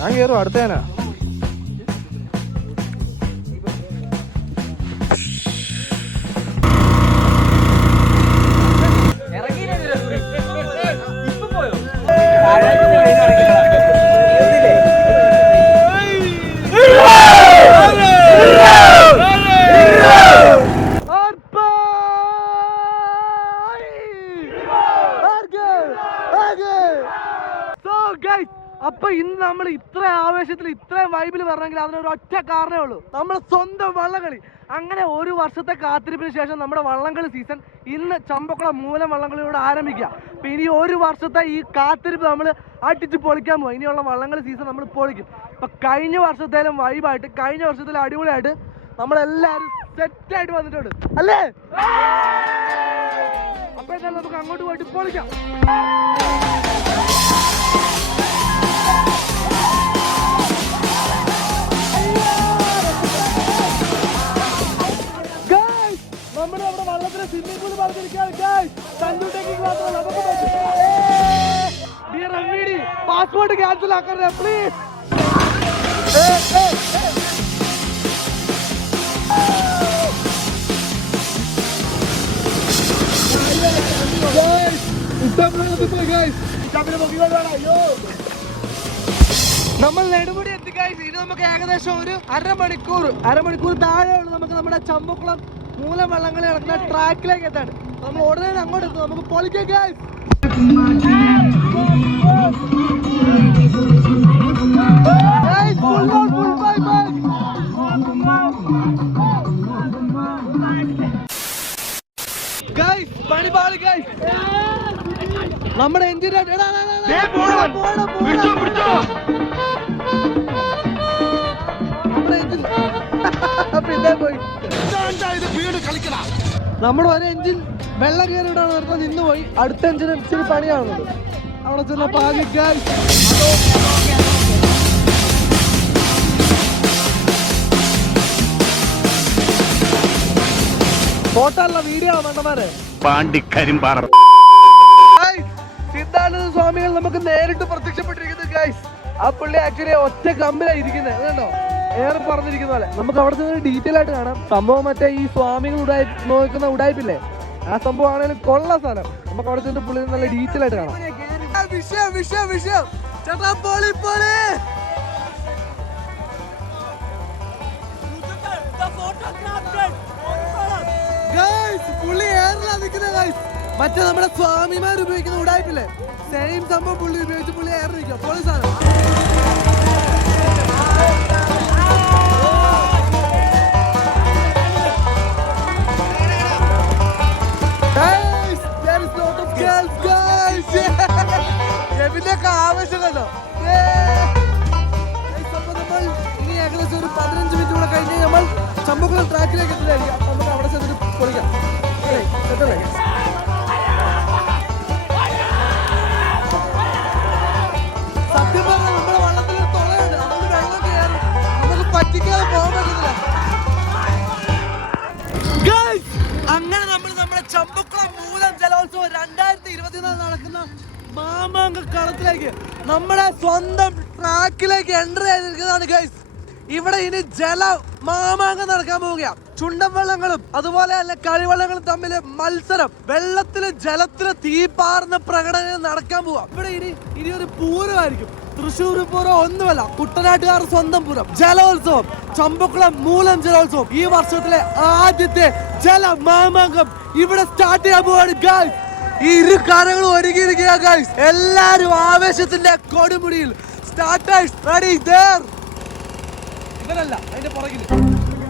ഞാൻ കയറും അടുത്തേനാ. അപ്പൊ ഇന്ന് നമ്മൾ ഇത്ര ആവേശത്തിൽ ഇത്രയും വൈബിൽ വരണമെങ്കിൽ അതിനൊരു ഒറ്റ കാരണമേ ഉള്ളൂ, നമ്മുടെ സ്വന്തം വള്ളംകളി. അങ്ങനെ ഒരു വർഷത്തെ കാത്തിരിപ്പിന് ശേഷം നമ്മുടെ വള്ളംകളി സീസൺ ഇന്ന് ചമ്പക്കുളം മൂലം വള്ളംകളിയോട് ആരംഭിക്കുക. അപ്പൊ ഇനി ഒരു വർഷത്തെ ഈ കാത്തിരിപ്പ് നമ്മൾ അടിച്ച് പൊളിക്കാൻ പോവാം. ഇനിയുള്ള വള്ളംകളി സീസൺ നമ്മൾ പൊളിക്കും. അപ്പൊ കഴിഞ്ഞ വർഷത്തേലും വൈബായിട്ട്, കഴിഞ്ഞ വർഷത്തിലും അടിപൊളിയായിട്ട് നമ്മളെല്ലാവരും സെറ്റായിട്ട് വന്നിട്ടുണ്ട് അല്ലേ? അപ്പോഴത്തേക്കും നമുക്ക് അങ്ങോട്ട് പോയിട്ട് പൊളിക്കാം. നമ്മുടെ അവിടെ വള്ളത്തിന് സ്വിമ്മിംഗ് പൂള് പറഞ്ഞിരിക്കുകയാണ്. പാസ്പോർട്ട് ക്യാൻസൽ ആക്കരുത് പ്ലീസ്. നമ്മൾ നെടുമുടി എത്തി ഗൈസ്. ഇനി നമുക്ക് ഏകദേശം ഒരു അരമണിക്കൂർ താഴെയുള്ളൂ നമുക്ക് നമ്മുടെ ചമ്പക്കുളം മൂലം വള്ളംകളി നടക്കുന്ന ട്രാക്കിലേക്ക് എത്താണ്. നമ്മൾ ഉടനെ അങ്ങോട്ട് എത്തും. നമുക്ക് പൊളിക്കാം ഗൈസ്. പണിപാളി ഗൈസ്. നമ്മുടെ എഞ്ചിൻ നമ്മുടെ ഒരു എഞ്ചിൻ വെള്ളം കയറിയിട്ടാണ് നേരത്തെ നിന്ന് പോയി. അടുത്ത എഞ്ചിന് ഇച്ചിരി പണിയാണുള്ളത്. അവിടെ ചെന്ന പാകി ഗൈസ്. ഫോട്ടോ അല്ല വീഡിയോ മണ്ടന്മാരെ. സിദ്ധാനന്ദ സ്വാമികൾ നമുക്ക് നേരിട്ട് പ്രത്യക്ഷപ്പെട്ടിരിക്കുന്നത് ഗൈസ്. ആ പുള്ളി ആക്ച്വലി ഒറ്റ കമ്പിലാണ് ഇരിക്കുന്നത്. അതുകൊണ്ടോ ഏറെ പറഞ്ഞിരിക്കുന്ന പോലെ നമുക്ക് അവിടെ നിന്ന് ഡീറ്റെയിൽ ആയിട്ട് കാണാം. സംഭവം മറ്റേ ഈ സ്വാമികൾ നോക്കുന്ന ഉടായ്പില്ലേ, ആ സംഭവം ആണെങ്കിലും കൊള്ള സ്ഥലം. നമുക്ക് അവിടെ ചെന്ന് പുള്ളി നല്ല ഡീറ്റെയിൽ ആയിട്ട് കാണാം. പുള്ളി ഏറിലാ നിൽക്കുന്നത് ഗൈസ്. മറ്റേ നമ്മുടെ സ്വാമിമാർ ഉപയോഗിക്കുന്ന ഉടായ്പില്ലേ, സെയിം സംഭവം പുള്ളി ഉപയോഗിച്ച് പുള്ളി ഏറി നിൽക്കുക. പൊളി സാധനം. ആവേശം കണ്ടോ? നമ്മൾ ഇനി ഏകദേശം ഒരു 15 മിനിറ്റ് കൂടെ കഴിഞ്ഞ് നമ്മൾ ചമ്പക്കുളം ട്രാക്കിലേക്ക് എത്തുന്നതായിരിക്കും. അപ്പൊ നമുക്ക് അവിടെ ചെന്നിട്ട് പൊളിക്കാം. സത്യം പറഞ്ഞാൽ നമ്മുടെ വള്ളത്തിൽ തുളയുണ്ട്, നമുക്ക് വെള്ളം കയറും, നമുക്ക് പറ്റിക്കാതെ പോകാൻ പറ്റുന്നില്ല. അങ്ങനെ നമ്മൾ നമ്മുടെ ചമ്പക്കുളം മൂലം ജലോത്സവം 2024 നടക്കുന്ന മാമാങ്ക കളത്തിലേക്ക് നമ്മുടെ സ്വന്തം ട്രാക്കിലേക്ക് എൻട്രി ചെയ്തിരിക്കുന്നതാണ് ഗൈസ്. ഇവിടെ ഇനി മാമാങ്കം നടക്കാൻ പോവുകയാണ്. ചുണ്ടൻ വള്ളങ്ങളും അതുപോലെ തന്നെ കളിവള്ളങ്ങളും തമ്മിൽ മത്സരം, വെള്ളത്തിലും ജലത്തിലും തീപാർന്ന പ്രകടനം നടക്കാൻ പോവാം. ഇവിടെ ഇനി ഒരു പൂരമായിരിക്കും. തൃശ്ശൂർ പൂരം ഒന്നുമല്ല, കുട്ടനാട്ടുകാർ സ്വന്തം പൂരം, ജലോത്സവം, ചമ്പക്കുളം മൂലം ജലോത്സവം. ഈ വർഷത്തിലെ ആദ്യത്തെ മാമാങ്കം ഇവിടെ സ്റ്റാർട്ട് ചെയ്യാൻ പോവാണ് ഗൈസ്. ഈ ഇരു കാര്യങ്ങളും ഒരുങ്ങിയിരിക്കുക ഗൈസ്. എല്ലാരും ആവേശത്തിന്റെ കൊടുമുടിയിൽ. ഇവരല്ല അതിന്റെ പുറകിൽ.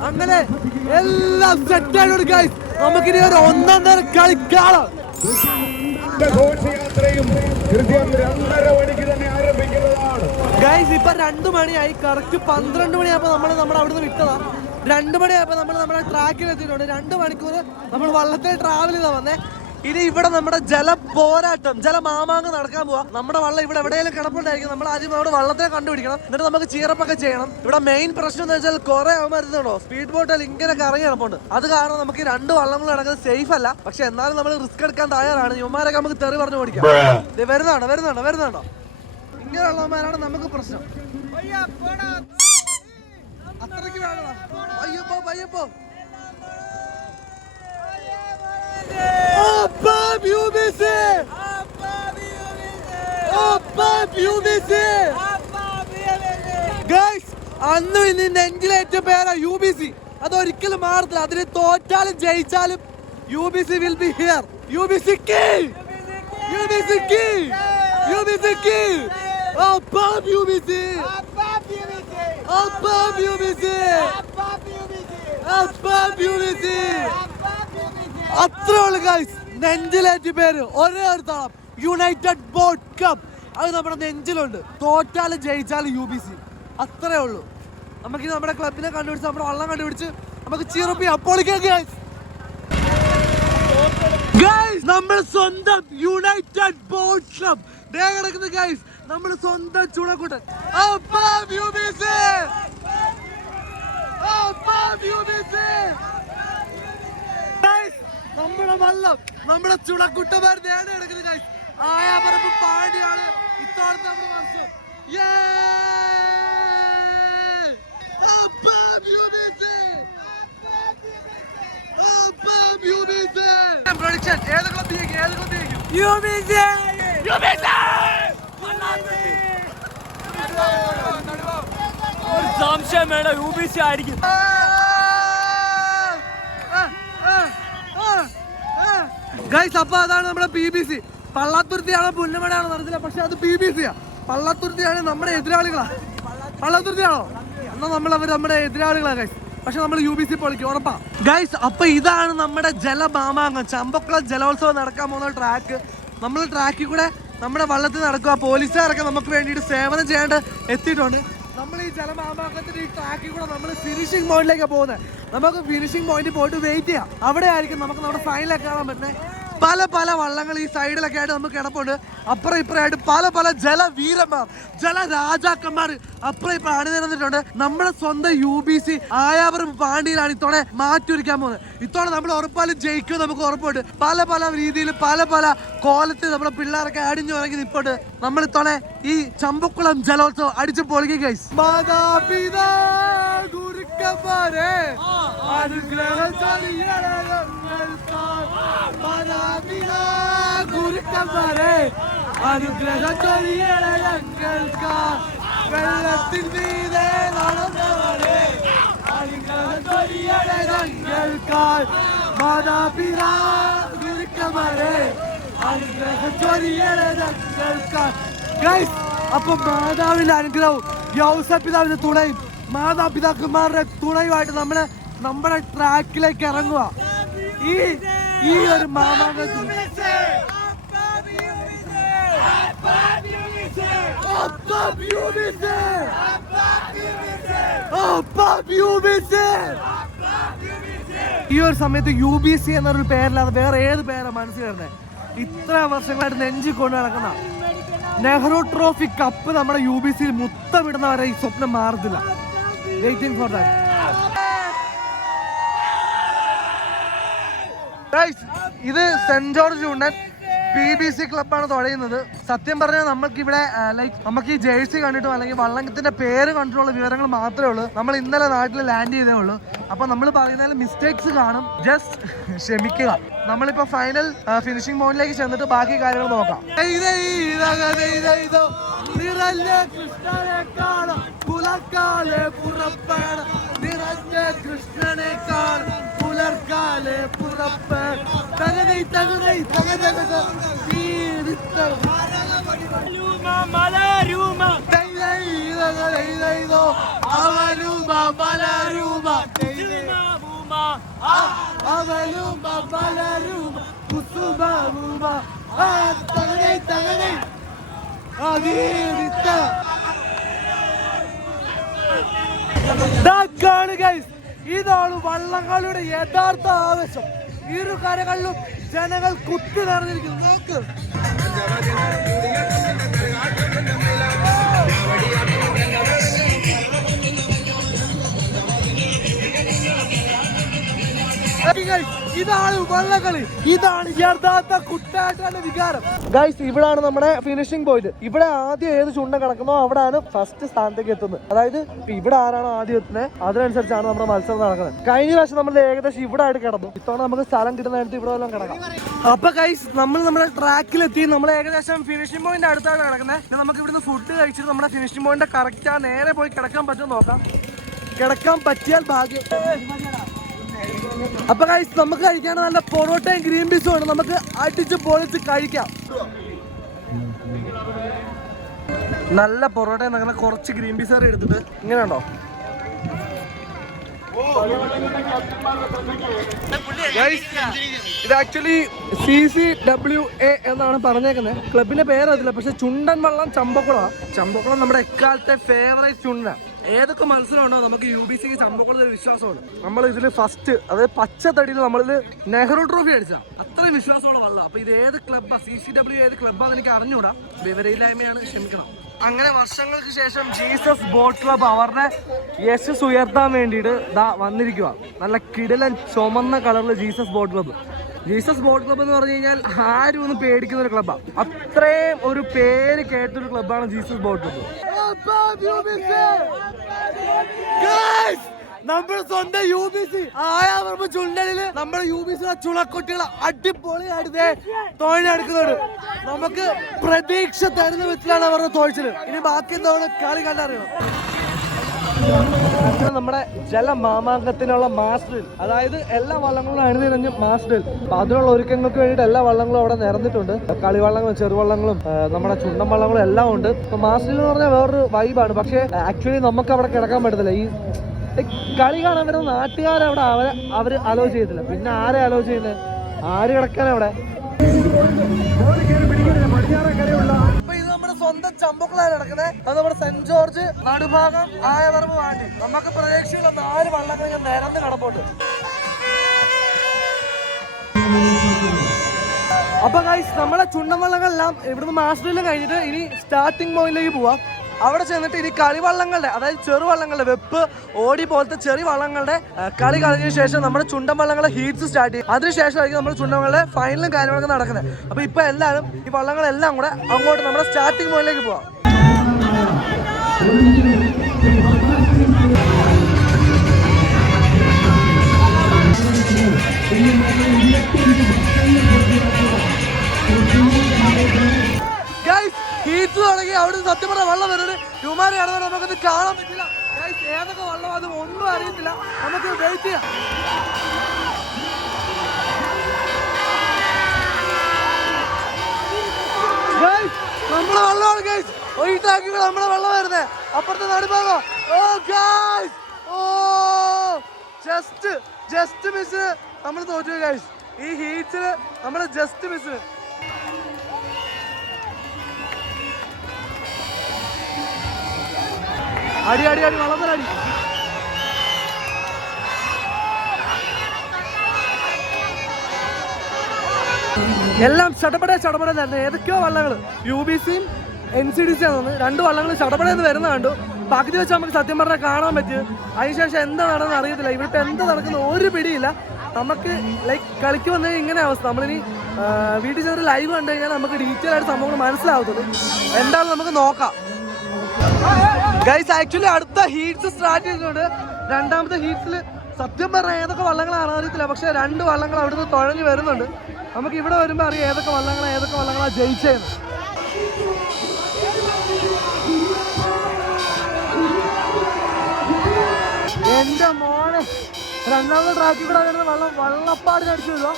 അങ്ങനെ എല്ലാം സെറ്റായിട്ട് ഗൈസ്. നമുക്കിനി ഒരു 1.5 കളി കാണാം. ഗൈസ് ഇപ്പൊ 2 മണിയായി. കറക്റ്റ് 12 മണിയായപ്പോ നമ്മൾ അവിടുന്ന് വിട്ടതാ. 2 മണിയായപ്പോ നമ്മൾ നമ്മുടെ ട്രാക്കിൽ എത്തിയിട്ടുണ്ട്. 2 മണിക്കൂർ നമ്മൾ വള്ളത്തിൽ ട്രാവൽ ചെയ്താ വന്നേ. ഇനി ഇവിടെ നമ്മുടെ ജലമാമാങ്കം നടക്കാൻ പോവാ. നമ്മുടെ വള്ളം ഇവിടെ എവിടെയെങ്കിലും കിടപ്പുണ്ടായിരിക്കും. നമ്മൾ ആദ്യം അവിടെ വള്ളത്തെ കണ്ടുപിടിക്കണം, എന്നിട്ട് നമുക്ക് ചീറപ്പൊക്കെ ചെയ്യണം. ഇവിടെ മെയിൻ പ്രശ്നം എന്ന് വെച്ചാൽ കുറെ അവന്മാരുന്നുണ്ടോ സ്പീഡ് ബോട്ടിൽ ഇങ്ങനെ കറങ്ങി കിടപ്പുണ്ട്. അത് കാരണം നമുക്ക് 2 വള്ളങ്ങൾ നടക്കുന്നത് സേഫ് അല്ല. പക്ഷെ എന്നാലും നമ്മൾ റിസ്ക് എടുക്കാൻ തയ്യാറാണ്. ഇവന്മാരൊക്കെ നമുക്ക് തെറി പറഞ്ഞു ഓടിക്കാം. വരുന്നുണ്ടോ ഇങ്ങനെയുള്ളവന്മാരാണ് നമുക്ക് പ്രശ്നം. അത്രയ്ക്ക് വേണം. അയ്യപ്പോ അയ്യപ്പോ അന്ന് ഇനി നെഞ്ചിലേറ്റ പേരാ UBC. അതൊരിക്കലും മാറത്തില്ല. അതിന് തോറ്റാലും ജയിച്ചാലും UBC will be here. UBC king. UBC king. UBC king. Above UBC. Above UBC. Above UBC. അത്രേ ഉള്ളു ഗൈസ്. നെഞ്ചിലേറ്റ പേര് ഒരേ ഒരു താളം, യുണൈറ്റഡ് ബോട്ട് കപ്പ്. അത് നമ്മുടെ നെഞ്ചിലുണ്ട്. തോറ്റാലും ജയിച്ചാലും UBC. അത്രേ ഉള്ളൂ. നമുക്ക് നമ്മുടെ ക്ലബിനെ കണ്ടുപിടിച്ച് നമ്മുടെ വള്ളം കണ്ടുപിടിച്ച് നമുക്ക് ചീറപ്പിയാം. പൊളിക്കാം ഗൈസ്. ഗൈസ് നമ്മൾ സ്വന്തം യുണൈറ്റഡ് ബോട്ട് ക്ലബ് ദേ കിടക്കുന്ന ഗൈസ്. നമ്മൾ സ്വന്തം ചുണക്കൂട്ടൻ. നമ്മുടെ വള്ളം നമ്മുടെ ചുണക്കുട്ടന്മാർ നേടെ കിടക്കുന്നത് ഗൈസ്. ആയാപറമ്പ് പാടിയാണ് ഇത്തവണത്തെ നമ്മുടെ വർഷം. സംശയം വേണ്ട, UBC ആയിരിക്കും. ഗൈസ് അപ്പൊ അതാണ് നമ്മുടെ PBC. പള്ളാത്തുരുത്തിയാണോ പുന്നമടയാണോ നടത്തില്ല, പക്ഷെ അത് PBC യാ. പള്ളാത്തുരുത്തിയാണ് നമ്മുടെ എതിരാളികളാ. പള്ളാത്തുരുത്തിയാണോ എന്നാ നമ്മുടെ എതിരാളികളാ ഗൈസ്. പക്ഷെ നമ്മൾ UBC പൊളിക്കും ഉറപ്പാ ഗൈസ്. അപ്പൊ ഇതാണ് നമ്മുടെ ജലമാമാങ്കം. ചമ്പക്കുളം ജലോത്സവം നടക്കാൻ പോകുന്ന ട്രാക്ക്. നമ്മൾ ട്രാക്കിൽ കൂടെ നമ്മുടെ വള്ളത്തിൽ നടക്കുക. പോലീസുകാരൊക്കെ നമുക്ക് വേണ്ടിയിട്ട് സേവനം ചെയ്യാണ്ട് എത്തിയിട്ടുണ്ട്. നമ്മൾ ഈ ജലമാമാങ്കത്തിന്റെ ഈ ട്രാക്കിൽ കൂടെ നമ്മൾ ഫിനിഷിംഗ് പോയിന്റിലേക്കാണ് പോകുന്നത്. നമുക്ക് ഫിനിഷിംഗ് പോയിന്റിൽ പോയിട്ട് വെയിറ്റ് ചെയ്യാം. അവിടെ ആയിരിക്കും നമുക്ക് നമ്മുടെ ഫൈനലൊക്കെ കാണാൻ പറ്റുന്നത്. പല പല വള്ളങ്ങൾ ഈ സൈഡിലൊക്കെ ആയിട്ട് നമുക്ക് കിടപ്പുണ്ട്. അപ്പുറം ഇപ്പുറമായിട്ട് പല പല ജലവീരന്മാർ, ജലരാജാക്കന്മാർ അപ്പുറം ഇപ്പുറം അണിനിരന്നിട്ടുണ്ട്. നമ്മുടെ സ്വന്തം UBC ആയാപുരം പാണ്ടിയിലാണ് ഇത്തവണ മാറ്റൊരുക്കാൻ പോകുന്നത്. ഇത്തവണ നമ്മൾ ഉറപ്പാലും ജയിക്കും, നമുക്ക് ഉറപ്പുണ്ട്. പല പല രീതിയിൽ പല പല കോലത്തിൽ നമ്മുടെ പിള്ളേരൊക്കെ അടിഞ്ഞു ഇറങ്ങി നിൽപ്പുണ്ട്. നമ്മൾ ഇത്തവണ ഈ ചമ്പക്കുളം ജലോത്സവം അടിച്ചു പൊളിക്കുക ഗൈസ്. മാതാപിതാ ഗുരുക്കന്മാരെ അനുഗ്രഹം ഗുരുക്കന്മാരെ അനുഗ്രഹം ചൊരിയണേ ഞങ്ങൾക്ക്. വെള്ളത്തിൽ മീതെ നടന്നവരെ അനുഗ്രഹം ചൊരിയണേ ഞങ്ങൾക്ക്. മാതാപിതാ ഗുരുക്കന്മാരെ അനുഗ്രഹം ചൊരിയണേ ഞങ്ങൾക്ക്. ഗൈസ് അപ്പൊ മാതാവിന്റെ അനുഗ്രഹവും യൗസപിതാവിന്റെ തുണയും മാതാപിതാക്കന്മാരുടെ തുണയുമായിട്ട് നമ്മള് നമ്മുടെ ട്രാക്കിലേക്ക് ഇറങ്ങുക. ഈ ഒരു മാമാങ്കത്തിൽ ഈ ഒരു സമയത്ത് UBC എന്നൊരു പേരില്ലാതെ വേറെ ഏത് പേരാണ് മനസ്സിൽ വരുന്നത്? ഇത്ര വർഷങ്ങളായിട്ട് നെഞ്ചി കൊണ്ട് നടക്കുന്ന നെഹ്റു ട്രോഫി കപ്പ് നമ്മുടെ UBCയിൽ മുത്തമിടുന്നവരെ ഈ സ്വപ്നം മാറത്തില്ല. Waiting for that. ഇത് സെന്റ് ജോർജ് ഉണ്ണൻ PBC ക്ലബ്ബാണ് തുടങ്ങുന്നത്. സത്യം പറഞ്ഞാൽ നമുക്കിവിടെ നമുക്ക് ഈ ജേഴ്സി കണ്ടിട്ടും അല്ലെങ്കിൽ വള്ളത്തിന്റെ പേര് കണ്ടിട്ടുള്ള വിവരങ്ങൾ മാത്രമേ ഉള്ളൂ. നമ്മൾ ഇന്നലെ നാട്ടിൽ ലാൻഡ് ചെയ്തേ ഉള്ളൂ. അപ്പൊ നമ്മൾ പറയുന്നതിൽ മിസ്റ്റേക്സ് കാണും, ജസ്റ്റ് ക്ഷമിക്കുക. നമ്മളിപ്പോ ഫൈനൽ ഫിനിഷിംഗ് പോയിന്റിലേക്ക് ചെന്നിട്ട് ബാക്കി കാര്യങ്ങൾ നോക്കാം. ഇതാണ് വള്ളങ്ങളുടെ യഥാർത്ഥ ആവേശം. ഇരു കരകളിലും ജനങ്ങൾ കുത്തി നിറഞ്ഞിരിക്കുന്നു. നോക്ക് ഇതാണ് വള്ളംകളി, ഇതാണ് യഥാർത്ഥ കുട്ടാട്ടാന്റെ വികാരം. ഗൈസ്, ഇവിടാണ് നമ്മുടെ ഫിനിഷിംഗ് പോയിന്റ്. ഇവിടെ ആദ്യം ഏത് ചുണ്ടൻ കിടക്കുന്നോ അവിടെയാണ് ഫസ്റ്റ് സ്ഥാനത്തേക്ക് എത്തുന്നത്. അതായത് ഇവിടെ ആരാണോ ആദ്യം എത്തുന്നത് അതിനനുസരിച്ചാണ് നമ്മുടെ മത്സരം നടക്കുന്നത്. കഴിഞ്ഞ പ്രാവശ്യം നമ്മൾ ഏകദേശം ഇവിടെ ആയിട്ട് കിടന്നു. ഇത്തവണ നമുക്ക് സ്ഥലം കിട്ടുന്നതിനടുത്ത് ഇവിടെ വല്ലതും കിടക്കാം. അപ്പൊ ഗൈസ്, നമ്മൾ നമ്മുടെ ട്രാക്കിലെത്തി. നമ്മൾ ഏകദേശം ഫിനിഷിംഗ് പോയിന്റ് അടുത്താണ് കിടക്കുന്നത്. നമുക്ക് ഇവിടുന്ന് ഫുഡ് കഴിച്ചിട്ട് നമ്മുടെ ഫിനിഷിംഗ് പോയിന്റ് കറക്റ്റ് നേരെ പോയി കിടക്കാൻ പറ്റുമോ നോക്കാം. കിടക്കാൻ പറ്റിയാൽ ഭാഗ്യം. അപ്പൊ ഗൈസ്, നമുക്ക് കഴിക്കാൻ നല്ല പൊറോട്ടയും ഗ്രീൻ പീസും ആണ്. നമുക്ക് അടിച്ച് പൊളിച്ച് കഴിക്കാം. നല്ല പൊറോട്ട അങ്ങനെ കുറച്ച് ഗ്രീൻ പീസ് കറി എടുത്തിട്ട് ഇങ്ങനെ ഉണ്ടോ. ഇത് ആക്ച്വലി CCWA എന്നാണ് പറഞ്ഞേക്കുന്നത്. ക്ലബിന്റെ പേരറിയില്ല, പക്ഷെ ചുണ്ടൻ വള്ളം ചമ്പക്കുളമാണ്. ചമ്പക്കുളം നമ്മുടെ എക്കാലത്തെ ഫേവറേറ്റ് ചുണ്ടനാണ്. ഏതൊക്കെ മത്സരമുണ്ടോ നമുക്ക് UBCക്ക് ചമ്പക്കുളത്തിൽ ഒരു വിശ്വാസമാണ്. നമ്മൾ ഇതിൽ ഫസ്റ്റ്, അതായത് പച്ചത്തടിയിൽ നമ്മളിത് നെഹ്റു ട്രോഫി അടിച്ച അത്രയും വിശ്വാസമുള്ള വള്ളം. അപ്പൊ ഇത് ഏത് ക്ലബ്ബാ, CCWA ഏത് ക്ലബ്ബാന്ന് എനിക്ക് അറിഞ്ഞൂടാ, വിവരയില്ലായ്മയാണ്, ക്ഷമിക്കണം. അങ്ങനെ വർഷങ്ങൾക്ക് ശേഷം ജീസസ് ബോട്ട് ക്ലബ്ബ് അവരുടെ യശസ് ഉയർത്താൻ വേണ്ടിയിട്ട് വന്നിരിക്കുക. നല്ല കിടിലൻ ചുമന്ന കളറിൽ Jesus boat club. Jesus boat club എന്ന് പറഞ്ഞു കഴിഞ്ഞാൽ ആരും ഒന്ന് പേടിക്കുന്ന ഒരു ക്ലബ്ബാണ്. അത്രയും ഒരു പേര് കേട്ടൊരു ക്ലബ്ബാണ് ജീസസ് ബോട്ട് ക്ലബ്ബ്. നമ്മുടെ സ്വന്തം UBC ആയാവർമ്മ ചുണ്ടലില് നമ്മുടെ UBC ചുളക്കുട്ടികളെ അടിപൊളിയായിട്ട് തോഴെടുക്കുന്നുണ്ട്. നമുക്ക് പ്രതീക്ഷ തരുന്ന വിധത്തിലാണ് അവരുടെ തോഴ്ചല്. ഇനി ബാക്കി എന്താണ് കളി കണ്ടറിയണം. നമ്മുടെ ജലമാമാങ്കത്തിനുള്ള മാസ്റ്ററിൽ, അതായത് എല്ലാ വള്ളങ്ങളും അണിനിരഞ്ഞ് മാസ്റ്ററിൽ. അപ്പൊ അതിനുള്ള ഒരുക്കങ്ങൾക്ക് വേണ്ടിയിട്ട് എല്ലാ വള്ളങ്ങളും അവിടെ നിറഞ്ഞിട്ടുണ്ട്. കളിവള്ളങ്ങളും ചെറുവള്ളങ്ങളും നമ്മുടെ ചുണ്ടൻ വള്ളങ്ങളും എല്ലാം ഉണ്ട്. അപ്പൊ മാസ്റ്ററിൽ എന്ന് പറഞ്ഞാൽ വേറൊരു വൈബാണ്. പക്ഷേ ആക്ച്വലി നമുക്ക് അവിടെ കിടക്കാൻ പറ്റത്തില്ല. ഈ കളി കാണാൻ വരുന്ന നാട്ടുകാരവിടെ അവര് അലോ ചെയ്യത്തില്ല. പിന്നെ ആരെ അലോ ചെയ്യുന്നത്? ആര് കിടക്കാനാ അവിടെ? അപ്പൊ ഇത് നമ്മുടെ സ്വന്തം ചമ്പക്കുളാണ് കിടക്കുന്നത്. അത് നമ്മുടെ സെന്റ് ജോർജ് നടുഭാഗം ആയവർമ്മ വാണ്ടി. നമുക്ക് പ്രതീക്ഷയുള്ള 4 വള്ളങ്ങൾ നിരന്ന് കിടപ്പുണ്ട്. അപ്പൊ ഗൈസ്, നമ്മുടെ ചുണ്ടൻ വള്ളങ്ങളെല്ലാം ഇവിടുന്ന് മാസ്റ്ററിലും കഴിഞ്ഞിട്ട് ഇനി സ്റ്റാർട്ടിംഗ് പോയിന്റിലേക്ക് പോവാം. അവിടെ ചെന്നിട്ട് ഇനി കളിവള്ളങ്ങളുടെ, അതായത് ചെറുവള്ളങ്ങളുടെ, വെപ്പ്, ഓടി പോലത്തെ ചെറിയ വള്ളങ്ങളുടെ കളി കഴിഞ്ഞതിന് ശേഷം നമ്മുടെ ചുണ്ടൻ വള്ളങ്ങളുടെ ഹീറ്റ്സ് സ്റ്റാർട്ട് ചെയ്യും. അതിനുശേഷമായിരിക്കും നമ്മുടെ ചുണ്ടൻ ഫൈനലും കാര്യങ്ങളൊക്കെ നടക്കുന്നത്. അപ്പൊ ഇപ്പൊ എല്ലാവരും ഈ വള്ളങ്ങളെല്ലാം കൂടെ അങ്ങോട്ട് നമ്മുടെ സ്റ്റാർട്ടിംഗ് പോയിന്റിലേക്ക് പോവാം. ഹീറ്റ് തുടങ്ങി. അവിടെ സത്യം പറഞ്ഞ വള്ളം വരുന്നത് യുമാരി ആണെന്ന് നമുക്കത് കാണാൻ പറ്റില്ല. ഏതൊക്കെ വള്ളം അത് ഒന്നും അറിയത്തില്ല. നമുക്ക് വെയിറ്റ് ചെയ്യാം. നമ്മളെ വെള്ളമാണ് ഗൈസ്. ഒരു ടാക്കി നമ്മളെ വെള്ളം വരുന്നത് അപ്പുറത്തെ നടുഭാഗം. ഓ ഗൈസ്, ഓ ജസ്റ്റ് മിസ്സിന് നമ്മൾ തോറ്റു ഗൈസ്. ഈ ഹീറ്റില് നമ്മള് ജസ്റ്റ് മിസ്സിന്. അടി അടി അടി വളർന്നടി. എല്ലാം ചടപട തന്നെ. ഏതൊക്കെയോ വള്ളങ്ങൾ UBCയും NCDC ആണ്. 2 വള്ളങ്ങൾ ചടപടയെന്ന് വരുന്ന കണ്ടു. പകുതി വെച്ച് നമുക്ക് സത്യം പറഞ്ഞാൽ കാണാൻ പറ്റും. അതിനുശേഷം എന്താ നടന്നത് അറിയത്തില്ല. ഇവിടുത്തെ എന്താ നടക്കുന്ന ഒരു പിടിയില്ല. നമുക്ക് ലൈക്ക് കളിക്ക് വന്നത് ഇങ്ങനെ അവസ്ഥ. നമ്മളിനി വീട്ടിൽ ചെറിയ ലൈവ് കണ്ടു കഴിഞ്ഞാൽ നമുക്ക് ഡീറ്റെയിൽ ആയിട്ട് സംഭവങ്ങൾ മനസ്സിലാവത്തുള്ളൂ. എന്താണെന്ന് നമുക്ക് നോക്കാം. ഗൈസ്, ആക്ച്വലി അടുത്ത ഹീറ്റ്സ് സ്റ്റാർട്ട് ചെയ്തിട്ടുണ്ട്. രണ്ടാമത്തെ ഹീറ്റ്സിൽ സത്യം പറഞ്ഞാൽ ഏതൊക്കെ വള്ളങ്ങളാണ് അറിയത്തില്ല. പക്ഷെ 2 വള്ളങ്ങൾ അവിടുന്ന് തുഴഞ്ഞു വരുന്നുണ്ട്. നമുക്ക് ഇവിടെ വരുമ്പോൾ അറിയാം ഏതൊക്കെ വള്ളങ്ങളാണ് ജയിച്ചതെന്ന്. എന്റെ മോനെ, രണ്ടാമത്തെ ട്രാക്കിൽ കൂടെ വരുന്ന വള്ളപ്പാടിന് അടിച്ചു വരിക.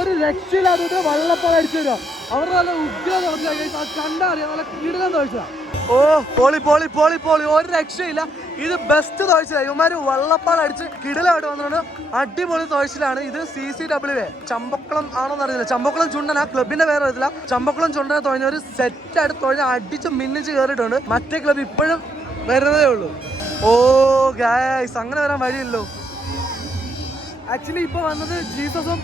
ഒരു രക്ഷയില്ലാതെ വള്ളപ്പാട് അടിച്ചു വരിക. അവരുടെ നല്ല ഉദ്യോഗം കണ്ടാ അറിയാം. നല്ല കീടകം തോഴിച്ചതാ. ഓ പോളി പോളി പോളി പോളി, ഒരു രക്ഷയില്ല. ഇത് ബെസ്റ്റ് തോഴ്ചിലാണ്. ഇവന്മാര് വള്ളപ്പാട് അടിച്ച് കിടലായിട്ട് വന്നിട്ടുണ്ട്. അടിപൊളി തോഴ്ചിലാണ്. ഇത് CCWA ചമ്പക്കുളം ആണോന്ന് അറിയില്ല. ചമ്പക്കുളം ചുണ്ടൻ ആ ക്ലബിന്റെ പേര് അറിയത്തില്ല. ചമ്പക്കുളം ചുണ്ടനെ തുഴഞ്ഞ ഒരു സെറ്റായിട്ട് തുഴഞ്ഞ അടിച്ച് മിന്നിച്ച് കയറിയിട്ടുണ്ട്. മറ്റേ ക്ലബ് ഇപ്പോഴും വരുന്നതേ ഉള്ളൂ. ഓ ഗൈസ്, അങ്ങനെ വരാൻ വഴിയില്ലോ. ആക്ച്വലി ഇപ്പൊ വന്നത് ജീസസും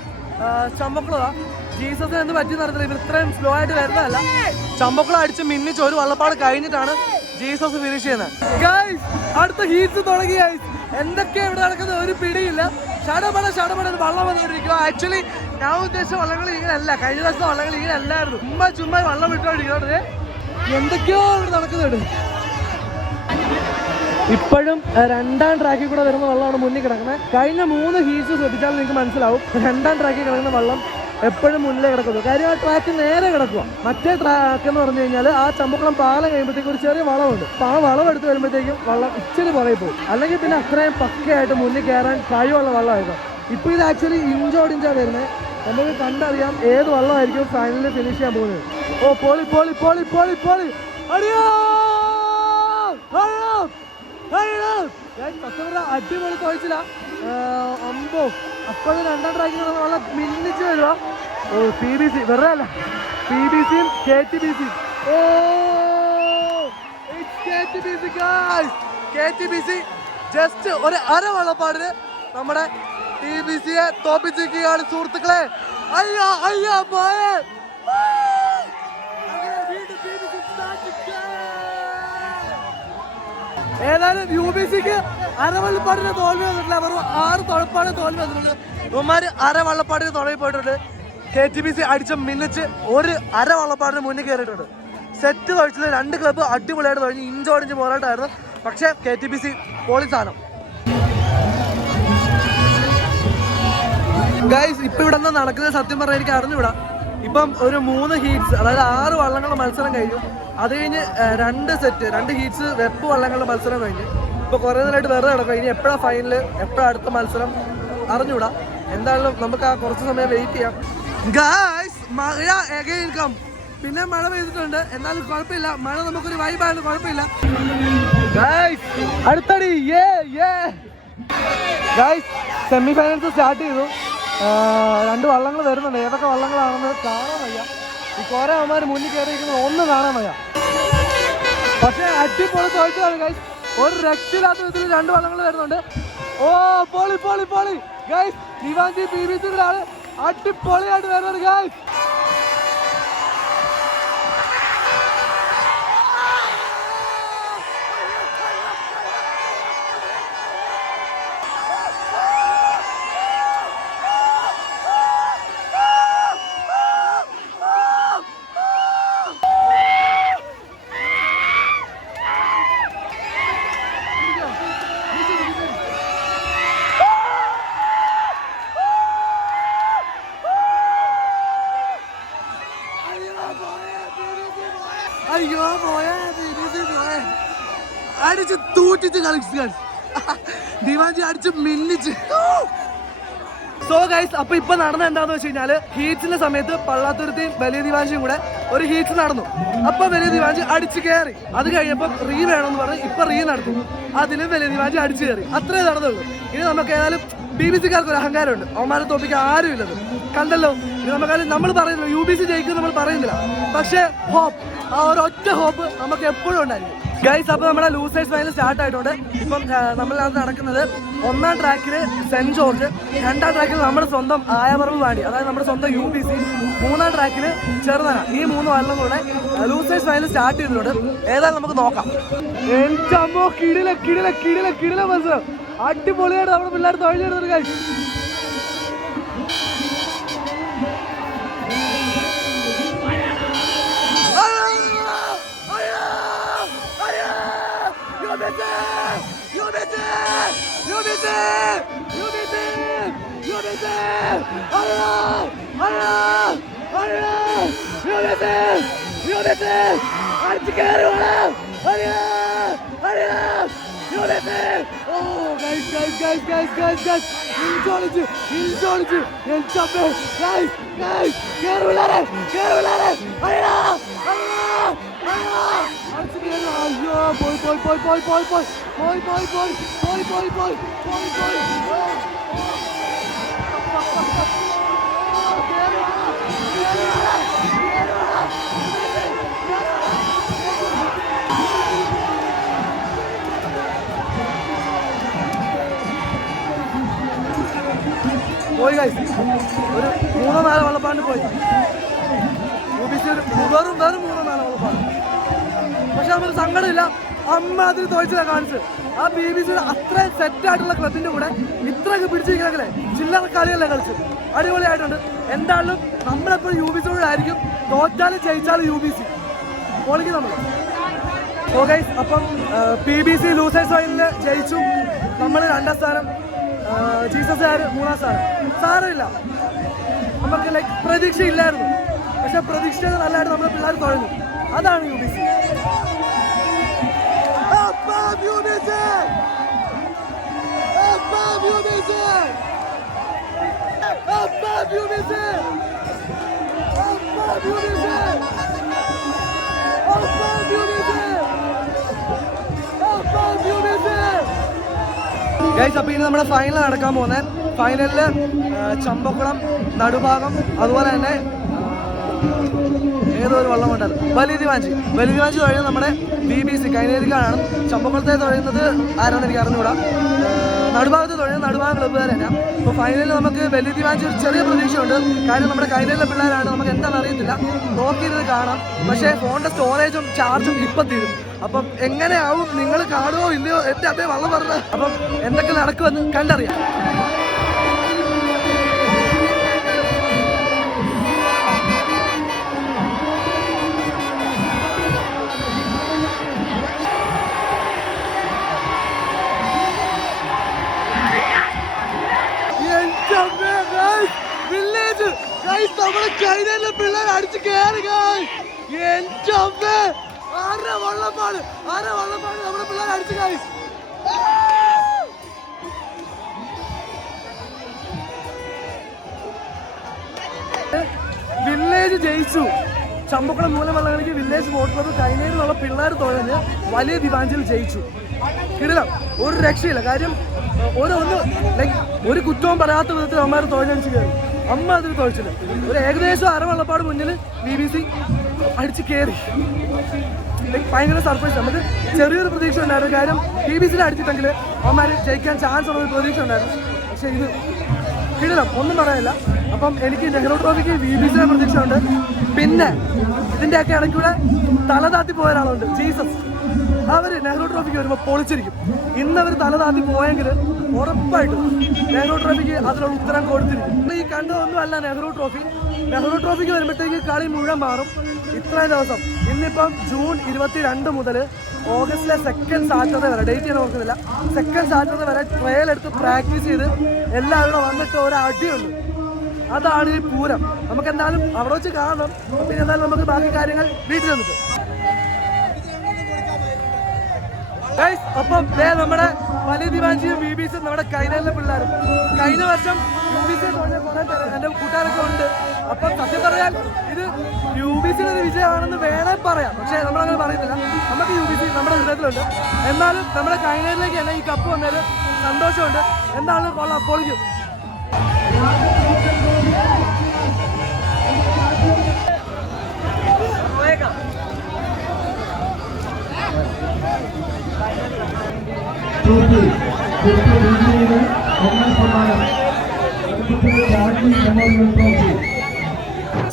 ചമ്പക്കുളമാ. ജീസസ് എന്ന് പറ്റി നടത്തില്ല. ഇവർ ഇത്രയും സ്ലോ ആയിട്ട് വരുന്നതല്ല. ചമ്പക്കുളം അടിച്ച് മിന്നിച്ച് ഒരു വള്ളപ്പാട് കഴിഞ്ഞിട്ടാണ് ജീസസ് ഫിനിഷ് ചെയ്യുന്നത്. ഗൈസ്, അടുത്ത ഹീറ്റ്സ് തുടങ്ങി ഗൈസ്. എന്തൊക്കെയാ ഇവിടെ നടക്കുന്നത് ഒരു പിടിയില്ല. ഷടപട വെള്ളം വന്നുകൊണ്ടിരിക്കുക. ആക്ച്വലി ഞാൻ ഉദ്ദേശിച്ച വള്ളങ്ങൾ ഇങ്ങനെയല്ല, കഴിഞ്ഞ ദിവസത്തെ വള്ളങ്ങൾ ഇങ്ങനെ അല്ലായിരുന്നു. ചുമ്മാ വെള്ളം വിട്ടുകൊണ്ടിരിക്കുന്നത് എന്തൊക്കെയോ നടക്കുന്നുണ്ട്. ഇപ്പോഴും രണ്ടാം ട്രാക്കിൽ കൂടെ വരുന്ന വെള്ളമാണ് മുന്നിൽ കിടക്കുന്നത്. കഴിഞ്ഞ 3 ഹീറ്റ്സ് ശ്രദ്ധിച്ചാൽ നിങ്ങൾക്ക് മനസ്സിലാവും രണ്ടാം ട്രാക്കിൽ കിടക്കുന്ന വെള്ളം എപ്പോഴും മുന്നിലേ കിടക്കുന്നു. കാര്യം ആ ട്രാക്ക് നേരെ കിടക്കുക. മറ്റേ ട്രാക്ക് എന്ന് പറഞ്ഞു കഴിഞ്ഞാൽ ആ ചമ്പക്കുളം പാലം കഴിയുമ്പോഴത്തേക്കും ഒരു ചെറിയ വളമുണ്ട്. അപ്പോൾ ആ വളം എടുത്ത് വരുമ്പോഴത്തേക്കും വെള്ളം ഇച്ചിരി പുറകെ പോകും. അല്ലെങ്കിൽ പിന്നെ അത്രയും പക്കയായിട്ട് മുന്നിൽ കയറാൻ കഴിവുള്ള വെള്ളമായിരുന്നു. ഇപ്പോൾ ഇത് ആക്ച്വലി ഇഞ്ചോടിഞ്ചാണ് വരുന്നത്. നമുക്ക് കണ്ടറിയാം ഏത് വെള്ളമായിരിക്കും ഫൈനലിൽ ഫിനിഷ് ചെയ്യാൻ പോകുന്നത്. ഓ പോളി പോളി പോളി പോളി പോളി അടിയോ അടിപൊളി തോച്ചില്ല അമ്പോ. അപ്പോഴും രണ്ടാം ട്രാക്കിൽ വെള്ളം മിന്നിച്ച് വരുക. ഓ PBC വെറുതെ അല്ല, PBCയും KTBC. ഓ KTBC ജസ്റ്റ് ഒരു അര വെള്ളപ്പാടിന് നമ്മുടെ TBCയെ തോപ്പിച്ചിരിക്കുകയാണ് സുഹൃത്തുക്കളെ. അയ്യോ അയ്യോ പോയേ. ഏതായാലും UBCക്ക് അരവള്ളപ്പാടിന് തോൽവി വന്നിട്ടില്ല. വെറും 6 തുഴപ്പാടിന് തോൽവി വന്നിട്ടുണ്ട്. ഇവന്മാര് അരവള്ളപ്പാടിന് തുടങ്ങി പോയിട്ടുണ്ട്. KTBC അടിച്ച മിന്നിച്ച് ഒരു അരവള്ളപ്പാടിന് മുന്നിൽ കയറിയിട്ടുണ്ട്. സെറ്റ് തുഴച്ചിൽ 2 ക്ലബ്ബ് അടിപൊളിയായിട്ട് തുഴഞ്ഞ് ഇഞ്ചോടിഞ്ച് പോരാട്ടമായിരുന്നു. പക്ഷേ KTBC പോളി സാധനം. ഗൈസ് ഇപ്പം ഇവിടെ എന്താ നടക്കുന്നത് സത്യം പറഞ്ഞാൽ എനിക്ക് അറിഞ്ഞുവിടാം. ഇപ്പം ഒരു 3 ഹീറ്റ്സ്, അതായത് 6 വള്ളങ്ങളുടെ മത്സരം കഴിഞ്ഞു. അത് കഴിഞ്ഞ് 2 ഹീറ്റ്സ് വെപ്പ് വള്ളങ്ങളുടെ മത്സരം കഴിഞ്ഞ് ഇപ്പോൾ കുറേ നേരമായിട്ട് വെറുതെ കിടക്കും. ഇനി എപ്പോഴാണ് ഫൈനല്, എപ്പോഴാണ് അടുത്ത മത്സരം അറിഞ്ഞുവിടാം. എന്തായാലും നമുക്ക് ആ കുറച്ച് സമയം വെയിറ്റ് ചെയ്യാം. ഗൈസ് മഴ എഗെയിൻ കം. പിന്നെ മഴ പെയ്തിട്ടുണ്ട്, എന്നാലും കുഴപ്പമില്ല. മഴ നമുക്കൊരു വൈബാണ്, കുഴപ്പമില്ല. ഗൈസ് അടുത്തടി ഗൈസ് സെമി ഫൈനൽസ് സ്റ്റാർട്ട് ചെയ്തു. 2 വള്ളങ്ങൾ വരുന്നുണ്ട്. ഏതൊക്കെ വള്ളങ്ങളാണെന്ന് കാണാൻ വയ്യ. ഈ കുറെ അവന്മാർ മുന്നിൽ കയറിയിരിക്കുന്നത് ഒന്നും കാണാൻ വയ്യ. പക്ഷേ അടിപൊളി തോൽക്കുകയാണ് ഗൈസ്. ഒരു രക്ഷയില്ലാത്ത വിധത്തിൽ 2 വള്ളങ്ങൾ വരുന്നുണ്ട്. ഓ പോളി പോളി പോളി ഗൈസ്. ദിവാഞ്ചി PBCയിലാണ് അടിപൊളിയായിട്ട് വരുന്നത് ഗൈസ്. അയ്യോ പോയാ അടിച്ച് തൂറ്റിച്ച് കളിച്ച് ദിവാഞ്ചി അടിച്ച് മിന്നിച്ച്. സോ ഗൈസ് അപ്പൊ ഇപ്പൊ നടന്ന എന്താന്ന് വെച്ച് കഴിഞ്ഞാല് ഹീറ്റ്സിന്റെ സമയത്ത് പള്ളാത്തുരുത്തിയും വലിയ ദിവാഞ്ചിയും കൂടെ ഒരു ഹീറ്റ്സ് നടന്നു. അപ്പൊ വലിയ ദിവാഞ്ചി അടിച്ചു കയറി. അത് കഴിഞ്ഞപ്പോൾ റീ വേണമെന്ന് പറഞ്ഞ് ഇപ്പൊ റീ നടത്തും. അതിലും വലിയ ദിവാഞ്ചി അടിച്ചു കയറി. അത്രേ നടന്നുള്ളൂ. ഇനി നമുക്ക് ഏതായാലും PBCക്കാർക്ക് ഒരു അഹങ്കാരമുണ്ട്. അവന്മാരെ തോപ്പിക്കാൻ ആരും ഇല്ലത് കണ്ടല്ലോ. ഇത് നമുക്ക് നമ്മൾ പറയുന്നില്ല UBC ജയിക്കും നമ്മൾ പറയുന്നില്ല. പക്ഷേ ഹോപ്പ്, ആ ഒരൊറ്റ ഹോപ്പ് നമുക്ക് എപ്പോഴും ഉണ്ടായിരിക്കും ഗൈസ്. അപ്പോൾ നമ്മുടെ ലൂസേഴ്സ് ഫൈനൽ സ്റ്റാർട്ട് ആയിട്ടുണ്ട്. ഇപ്പം നമ്മളിനകത്ത് നടക്കുന്നത് 1ാം ട്രാക്കില് സെന്റ് ജോർജ്, 2ാം ട്രാക്കിൽ നമ്മുടെ സ്വന്തം ആയപറമ്പ് വാടി, അതായത് നമ്മുടെ സ്വന്തം UBC, 3ാം ട്രാക്കില് ചെറുതന. ഈ 3 വള്ളം കൂടെ ലൂസേഴ്സ് ഫൈനൽ സ്റ്റാർട്ട് ചെയ്തിട്ടുണ്ട്. ഏതായാലും നമുക്ക് നോക്കാം. എന്തമ്മോ കിടില കിടില കിടില കിടില മത്സരം. അടിപൊളിയായിട്ട് നമ്മുടെ പിള്ളേർ തൊഴിലെടുത്തൊരു ഗൈസ്. പോയി ഗൈസ്. ഒരു 3-4 വള്ളപ്പാണ്ട് പോയി. UBC വെറും 3-4 വള്ളപ്പാട്. പക്ഷെ നമുക്ക് സങ്കടമില്ല. അമ്മാതിരി തോഴ്ച കാണിച്ച് ആ BBC അത്രയും സെറ്റായിട്ടുള്ള ക്ലബിന്റെ കൂടെ ഇത്രയൊക്കെ പിടിച്ചിരിക്കണേ ചില്ലറ കളിയല്ലേ കളിച്ചു അടിപൊളിയായിട്ടുണ്ട്. എന്തായാലും നമ്മളെപ്പോഴും UBCയോടായിരിക്കും, തോറ്റാലും ജയിച്ചാലും UBC പൊളിക്കും നമ്മൾ. ഓ ഗൈസ്, അപ്പം PBC ലൂസേഴ്സ് ഫൈനലിൽ ജയിച്ചു. നമ്മൾ 2ാം സ്ഥാനം, ജീസസ് 3ാം സ്ഥാനം. സാരമില്ല, നമുക്ക് ലൈക്ക് പ്രതീക്ഷയില്ലായിരുന്നു, പക്ഷെ പ്രതീക്ഷ നല്ലതായിട്ട് നമ്മുടെ പിള്ളേർ തുഴഞ്ഞു. അതാണ് UBC. അപ്പൊ ഇനി നമ്മുടെ ഫൈനൽ നടക്കാൻ പോകുന്നത്. ഫൈനലില് ചമ്പക്കുളം, നടുഭാഗം, അതുപോലെ തന്നെ ഏതൊരു വള്ളം കൊണ്ടാണ് വലിയ ദിവാഞ്ചി തുഴയുന്നത് നമ്മുടെ BBC കൈനേരിക്കാണ്. ചമ്പക്കുളത്തെ തുഴയുന്നത് ആരാണെന്ന് എനിക്ക് അറിഞ്ഞുകൂടാ. നടുഭാഗത്ത് തുഴയുന്നത് നടുഭാഗം ക്ലബ്ബുകാർ തന്നെയാണ്. അപ്പോൾ ഫൈനലിൽ നമുക്ക് വലിയ ദിവാഞ്ചി ഒരു ചെറിയ പ്രതീക്ഷയുണ്ട്. കാര്യം നമ്മുടെ കൈനേരിലെ പിള്ളേരാണ്, നമുക്ക് എന്താണെന്ന് അറിയത്തില്ല, നോക്കിയിരുന്ന് കാണാം. പക്ഷേ ഫോണിൻ്റെ സ്റ്റോറേജും ചാർജും ഇപ്പം തീരും. അപ്പം എങ്ങനെയാവും, നിങ്ങൾ കാണുമോ ഇല്ലയോ എൻ്റെ അതേ വള്ളം പറഞ്ഞത്. അപ്പം എന്തൊക്കെ നടക്കുമെന്ന് കണ്ടറിയാം. നമ്മുടെ കൈനയിലെ പിള്ളേർ അടിച്ച് കയറി. എന്റെ അമ്മേ, ആരെ വള്ളപ്പാട് നമ്മുടെ പിള്ളേർ അടിച്ച് കയറി. വില്ലേജ് ജയിച്ചു. ചമ്പക്കുളം മൂലവള്ളങ്ങൾക്ക് വില്ലേജ് ബോട്ട് ക്ലബ്ബ് കൈനയിലുള്ള പിള്ളേർ തുഴഞ്ഞ് വലിയ ദിവാഞ്ചിൽ ജയിച്ചു. കിടിലം, ഒരു രക്ഷയില്ല. കാര്യം ഒരു കുറ്റവും പറയാത്ത വിധത്തിൽ അവന്മാർ തുഴഞ്ഞടിച്ച് കയറി. അമ്മ അതിൽ തുഴച്ചില്ല. ഒരു ഏകദേശം അരവള്ളപ്പാട് മുന്നിൽ BBC അടിച്ച് കയറി. ഭയങ്കര സർപ്രൈസ്. നമുക്ക് ചെറിയൊരു പ്രതീക്ഷ ഉണ്ടായിരുന്നു. കാര്യം BBC അടിച്ചിട്ടെങ്കിൽ അവന്മാർ ജയിക്കാൻ ചാൻസ് ഉള്ള ഒരു പ്രതീക്ഷ ഉണ്ടായിരുന്നു. പക്ഷേ ഇത് കിടിലം, ഒന്നും പറയാനില്ല. അപ്പം എനിക്ക് നെഹ്റു ട്രോഫിക്ക് BBC പ്രതീക്ഷ ഉണ്ട്. പിന്നെ ഇതിൻ്റെയൊക്കെ ഇടയ്ക്കൂടെ തല താത്തി പോയ ഒരാളുണ്ട്, ജീസസ്. അവർ നെഹ്റു ട്രോഫിക്ക് വരുമ്പോൾ പൊളിച്ചിരിക്കും. ഇന്നവർ തല താത്തി പോയെങ്കിൽ ഉറപ്പായിട്ടും നെഹ്റു ട്രോഫിക്ക് അതിനുള്ള ഉത്തരം കൊടുത്തിരിക്കും. ഈ കണ്ടതൊന്നും അല്ല നെഹ്റു ട്രോഫിക്ക് വരുമ്പോഴത്തേക്ക് കളി മുഴുവൻ മാറും. ഇത്രയും ദിവസം, ഇന്നിപ്പം ജൂൺ 22 മുതൽ ഓഗസ്റ്റിലെ 2nd സാറ്റർഡേ വരെ, ഡേറ്റ് ഞാൻ ഓർക്കുന്നില്ല, 2nd സാറ്റർഡേ വരെ ട്രയൽ എടുത്ത് പ്രാക്ടീസ് ചെയ്ത് എല്ലാവരും വന്നിട്ട് ഒരു അടിയുണ്ട്. അതാണ് ഈ പൂരം. നമുക്ക് എന്തായാലും അവിടെ വെച്ച് കാണണം. പിന്നെ എന്തായാലും നമുക്ക് ബാക്കി കാര്യങ്ങൾ വീട്ടിൽ വന്നിട്ട്. അപ്പം നമ്മുടെ വലിയ ദിവാഞ്ചിയും BBC നമ്മുടെ കൈനയിലെ പിള്ളേരും. കഴിഞ്ഞ വർഷം UBC എൻ്റെ കൂട്ടുകാരൊക്കെ ഉണ്ട്. അപ്പം സത്യം പറയാൻ ഇത് UBCയുടെ ഒരു വിജയമാണെന്ന് വേണേ പറയാം. പക്ഷേ നമ്മളങ്ങനെ പറയുന്നില്ല. നമുക്ക് UBC നമ്മുടെ ഹൃദയത്തിലുണ്ട്. എന്നാലും നമ്മുടെ കൈനയിലേക്ക് തന്നെ ഈ കപ്പ് വന്നതിൽ സന്തോഷമുണ്ട്. എന്താണ് കൊള്ളാം, പൊളിക്കും.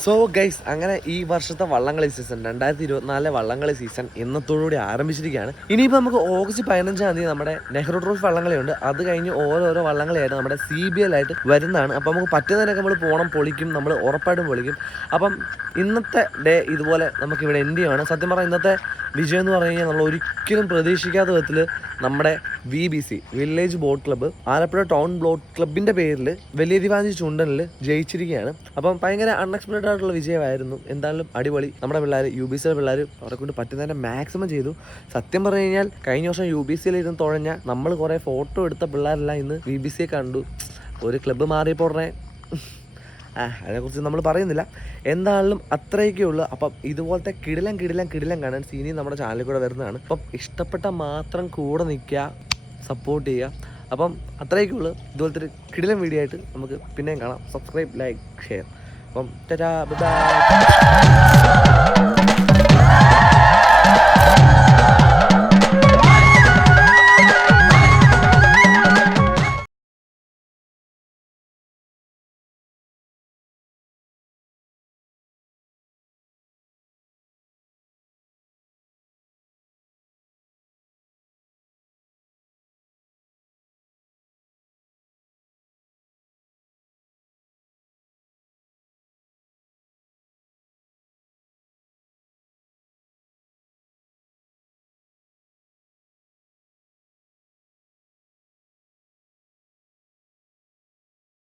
സോ ഗൈസ്, അങ്ങനെ ഈ വർഷത്തെ വള്ളംകളി സീസൺ 2024 വള്ളംകളി സീസൺ ഇന്നത്തോടുകൂടി ആരംഭിച്ചിരിക്കുകയാണ്. ഇനിയിപ്പോൾ നമുക്ക് ഓഗസ്റ്റ് 15-ാം തീയതി നമ്മുടെ നെഹ്റു ട്രോഫി വള്ളംകളിയുണ്ട്. അത് കഴിഞ്ഞ് ഓരോരോ വള്ളംകളിയായിട്ട് നമ്മുടെ CBL ആയിട്ട് വരുന്നതാണ്. അപ്പോൾ നമുക്ക് പറ്റുന്നതിനൊക്കെ നമ്മൾ പോകണം, പൊളിക്കും, നമ്മൾ ഉറപ്പായിട്ടും പൊളിക്കും. അപ്പം ഇന്നത്തെ ഡേ ഇതുപോലെ നമുക്കിവിടെ എൻഡ് ചെയ്യുകയാണ്. സത്യം പറഞ്ഞാൽ ഇന്നത്തെ വിജയം എന്ന് പറഞ്ഞു കഴിഞ്ഞാൽ നമ്മൾ ഒരിക്കലും പ്രതീക്ഷിക്കാത്ത വിധത്തിൽ നമ്മുടെ VBC village boat club Alappuzha town boat ക്ലബിൻ്റെ പേരിൽ വലിയ ദിവാഞ്ചി ചുണ്ടനിൽ ജയിച്ചിരിക്കുകയാണ്. അപ്പം ഭയങ്കര അൺഎക്സ്പെക്റ്റഡ് ആയിട്ടുള്ള വിജയമായിരുന്നു. എന്തായാലും അടിപൊളി. നമ്മുടെ പിള്ളേർ, UBCയുടെ പിള്ളേർ അവരെ കൊണ്ട് പറ്റുന്നതിൻ്റെ മാക്സിമം ചെയ്തു. സത്യം പറഞ്ഞു കഴിഞ്ഞാൽ കഴിഞ്ഞ വർഷം UBCയിൽ ഇരുന്ന് തുഴഞ്ഞ നമ്മൾ കുറേ ഫോട്ടോ എടുത്ത പിള്ളേരെല്ലാം ഇന്ന് VBCയെ കണ്ടു. ഒരു ക്ലബ്ബ് മാറിയപ്പോൾ ഉടനെ അതിനെക്കുറിച്ച് നമ്മൾ പറയുന്നില്ല. എന്തായാലും അത്രയൊക്കെ ഉള്ളൂ. അപ്പം ഇതുപോലത്തെ കിടിലം കാണാൻ സീനി നമ്മുടെ ചാനലിൽ കൂടെ വരുന്നതാണ്. അപ്പം ഇഷ്ടപ്പെട്ട മാത്രം കൂടെ നിൽക്കുക, സപ്പോർട്ട് ചെയ്യുക. അപ്പം അത്രയൊക്കെ ഉള്ളൂ. ഇതുപോലത്തെ ഒരു കിടിലം വീഡിയോ ആയിട്ട് നമുക്ക് പിന്നെയും കാണാം. Subscribe, like, share. അപ്പം ടാറ്റാ, ബൈ.